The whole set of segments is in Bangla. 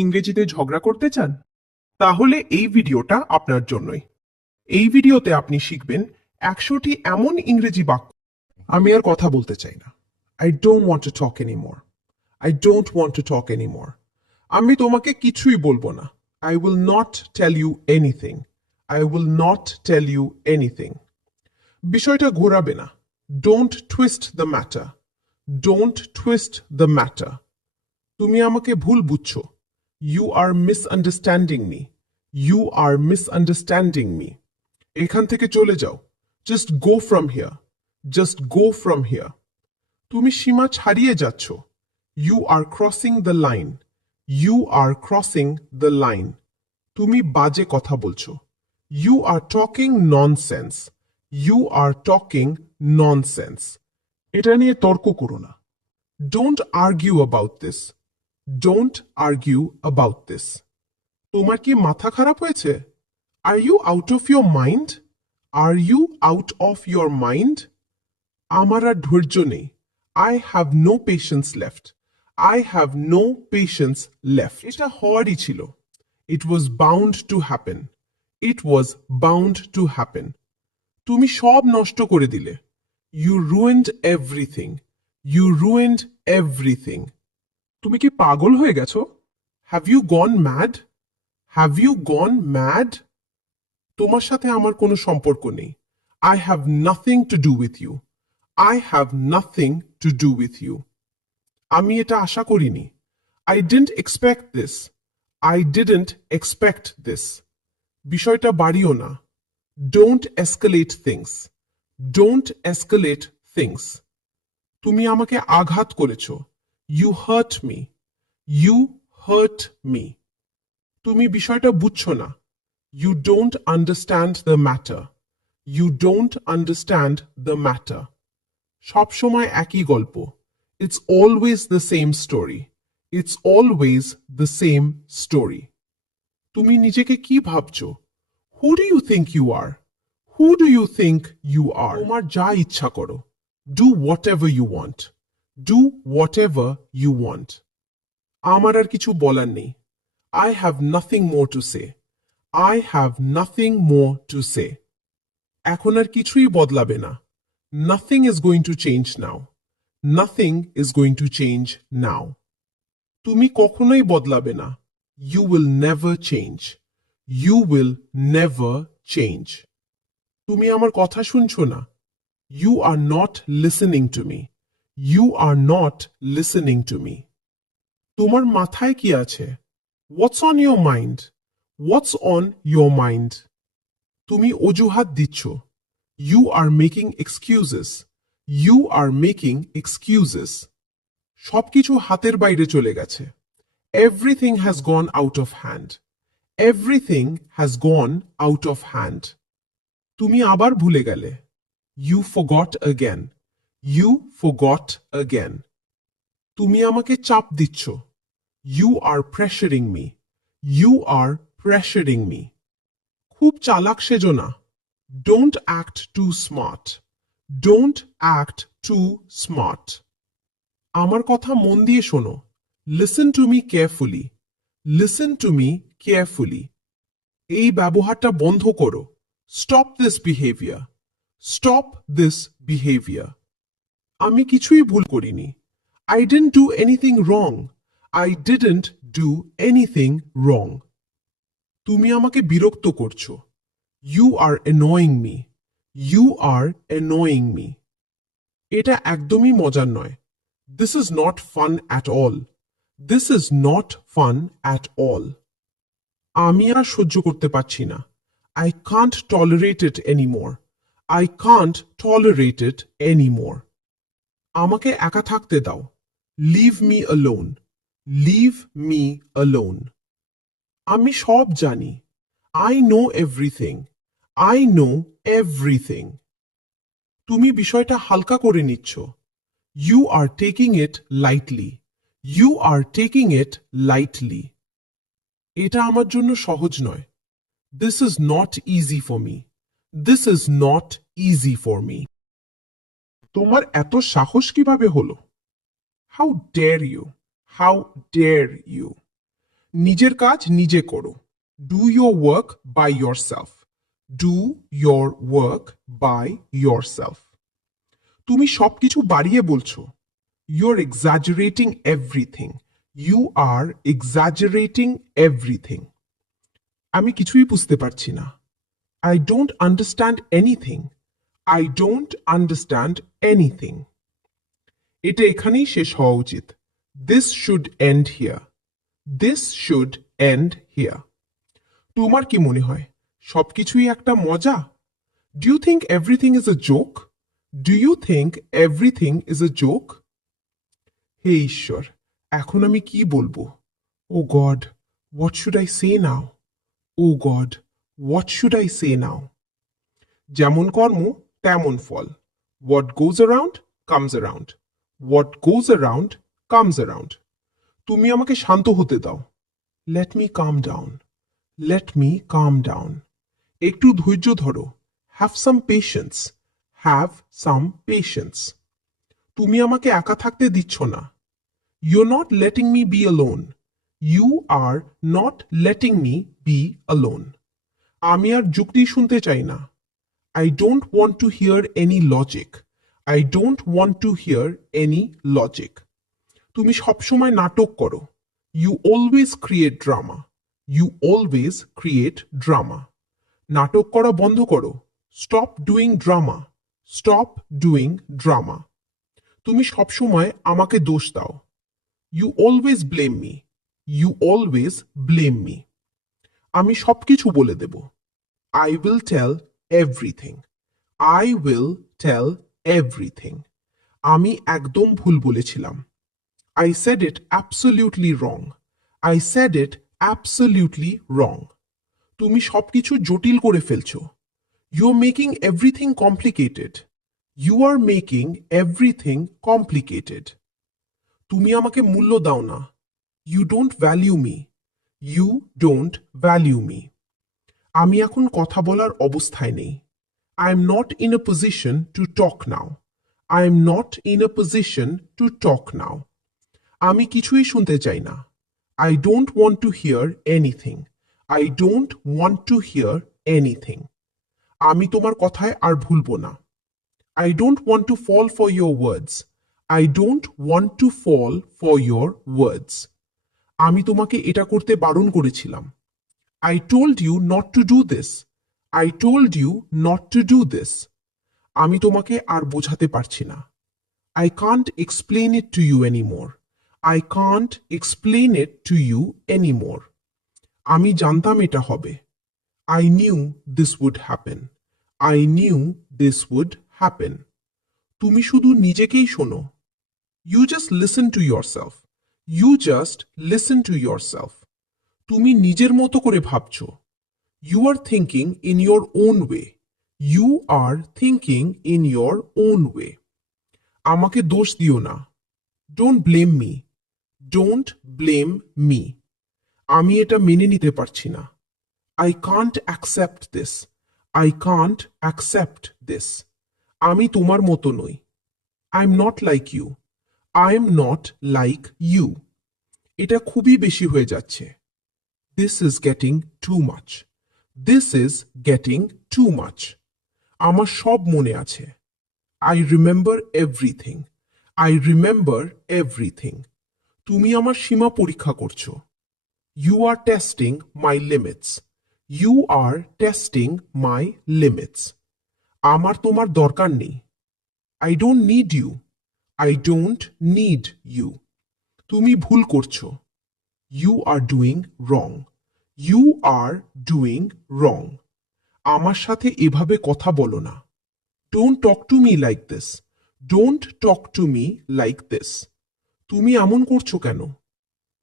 ইংরেজিতে ঝগড়া করতে চান? তাহলে এই ভিডিওটা আপনার জন্যই। এই ভিডিওতে আপনি শিখবেন 100টি এমন ইংরেজি বাক্য। আমি আর কথা বলতে চাই না। I don't want to talk anymore. I don't want to talk anymore. আমি তোমাকে কিছুই বলবো না। I will not tell you anything. I will not tell you anything. বিষয়টা ঘোরাবে না। Don't twist the matter. Don't twist the matter. তুমি আমাকে ভুল বুঝছো। You are misunderstanding me. You are misunderstanding me. এখান থেকে চলে যাও। Just go from here. Just go from here. তুমি সীমা ছাড়িয়ে যাচ্ছ। You are crossing the line. You are crossing the line. তুমি বাজে কথা বলছো। You are talking nonsense. You are talking nonsense. এটা নিয়ে তর্ক করো না। Don't argue about this. Don't argue about this. তোমার কি মাথা খারাপ হয়েছে? Are you out of your mind? Are you out of your mind? আমার আর ধৈর্য নেই। I have no patience left. I have no patience left. এটা হওয়ারই ছিল। It was bound to happen. It was bound to happen. তুমি সব নষ্ট করে দিলে। You ruined everything. You ruined everything. তুমি কি পাগল হয়ে গেছো? Have you gone mad? Have you gone mad? তোমার সাথে আমার কোনো সম্পর্ক নেই। I have nothing to do with you. I have nothing to do with you. আমি এটা আশা করিনি। I didn't expect this. I didn't expect this. বিষয়টা বাড়িও না। Don't escalate things. Don't escalate things. তুমি আমাকে আঘাত করেছো। You hurt me. You hurt me. তুমি বিষয়টা বুঝছো না। You don't understand the matter. You don't understand the matter. সব সময় একই গল্প। It's always the same story. It's always the same story. তুমি নিজেকে কি ভাবছো? Who do you think you are? Who do you think you are? তোমার যা ইচ্ছা করো। Do whatever you want. Do whatever you want. আমার আর কিছু বলার নেই। I have nothing more to say. I have nothing more to say. এখন আর কিছুই বদলাবে না। Nothing is going to change now. Nothing is going to change now. তুমি কখনোই বদলাবে না। You will never change. You will never change. তুমি আমার কথা শুনছো না। You are not listening to me. You are not listening to me. তোমার মাথায় কি আছে? What's on your mind? What's on your mind? তুমি অজুহাত দিচ্ছ। You are making excuses. You are making excuses. সবকিছু হাতের বাইরে চলে গেছে। Everything has gone out of hand. Everything has gone out of hand. তুমি আবার ভুলে গেলে। You forgot again. You forgot again. তুমি আমাকে চাপ দিচ্ছ। You are pressuring me. You are pressuring me. খুব চালাক সেজো না। Don't act too smart. Don't act too smart. আমার কথা মন দিয়ে শোনো। Listen to me carefully. Listen to me carefully. এই ব্যবহারটা বন্ধ করো। Stop this behavior. Stop this behavior. আমি কিছুই ভুল করিনি। I didn't do anything wrong. I didn't do anything wrong. তুমি আমাকে বিরক্ত করছো। You are annoying me. You are annoying me. এটা একদমই মজার নয়। This is not fun at all. This is not fun at all. আমি আর সহ্য করতে পারছি না। I can't tolerate it anymore. I can't tolerate it anymore. আমাকে একা থাকতে দাও। Leave me alone. Leave me alone. আমি সব জানি। I know everything. I know everything. তুমি বিষয়টা হালকা করে নিচ্ছ। You are taking it lightly. You are taking it lightly. এটা আমার জন্য সহজ নয়। This is not easy for me. This is not easy for me. তোমার এত সাহস কিভাবে হলো? How dare you? How dare you? নিজের কাজ নিজে করো। Do your work by yourself. Do your work by yourself. তুমি সবকিছু বাড়িয়ে বলছো। You're exaggerating everything. You are exaggerating everything. আমি কিছুই বুঝতে পারছি না। I don't understand anything. I don't understand anything. এটা এখানেই শেষ হওয়া উচিত। This should end here. This should end here. তোমার কি মনে হয় সবকিছুই একটা মজা? Do you think everything is a joke? Do you think everything is a joke? হে ঈশ্বর, এখন আমি কি বলবো? Oh God, what should I say now? Oh God, what should I say now? যেমন কর্ম তেমন ফল। What goes around comes around. What goes around comes around. তুমি আমাকে শান্ত হতে দাও। Let me calm down. Let me calm down. একটু ধৈর্য ধরো। Have some patience. Have some patience. তুমি আমাকে একা থাকতে দিচ্ছ না। You're not letting me be alone. You are not letting me be alone. আমি আর যুক্তি শুনতে চাই না। I don't want to hear any logic. I don't want to hear any logic. তুমি সবসময় নাটক করো। You always create drama. You always create drama. নাটক করা বন্ধ করো। Stop doing drama. Stop doing drama. তুমি সবসময় আমাকে দোষ দাও। You always blame me. You always blame me. আমি সবকিছু বলে দেব। I will tell everything. I will tell everything. আমি একদম ভুল বলেছিলাম। I said it absolutely wrong. I said it absolutely wrong. তুমি সবকিছু জটিল করে ফেলছো। You're making everything complicated. You are making everything complicated. তুমি আমাকে মূল্য দাও না। You don't value me. You don't value me. আমি এখন কথা বলার অবস্থায় নেই। I am not in a position to talk now. I am not in a position to talk now. আমি কিছুই শুনতে চাই না। I don't want to hear anything. I don't want to hear anything. আমি তোমার কথায় আর ভুলবো না। I don't want to fall for your words. I don't want to fall for your words. আমি তোমাকে এটা করতে বারণ করেছিলাম। I told you not to do this. I told you not to do this. আমি তোমাকে আর বোঝাতে পারছি না। I can't explain it to you anymore. I can't explain it to you anymore. আমি জানতাম এটা হবে। I knew this would happen. I knew this would happen. তুমি শুধু নিজেকেই শোনো। You just listen to yourself. You just listen to yourself. তুমি নিজের মতো করে ভাবছো। You are thinking in your own way. You are thinking in your own way. আমাকে দোষ দিও না। Don't blame me. Don't blame me. আমি এটা মেনে নিতে পারছি না। I can't accept this. I can't accept this. আমি তোমার মতো নই। I'm not like you. I am not like you. এটা খুবই বেশি হয়ে যাচ্ছে। This is getting too much. This is getting too much. আমার সব মনে আছে। I remember everything. I remember everything. তুমি আমার সীমা পরীক্ষা করছো। You are testing my limits. You are testing my limits. আমার তোমার দরকার নেই। I don't need you. I don't need you. তুমি ভুল করছো। You are doing wrong. You are doing wrong. আমার সাথে এভাবে কথা বলো না। Don't talk to me like this. Don't talk to me like this. তুমি এমন করছো কেন?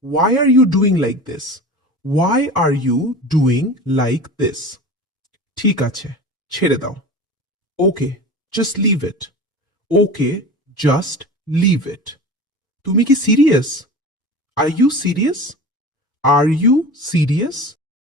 Why are you doing like this? Why are you doing like this? ঠিক আছে, ছেড়ে দাও। Okay, just leave it. Okay, just leave it. তুমি কি serious? Are you serious? Are you serious?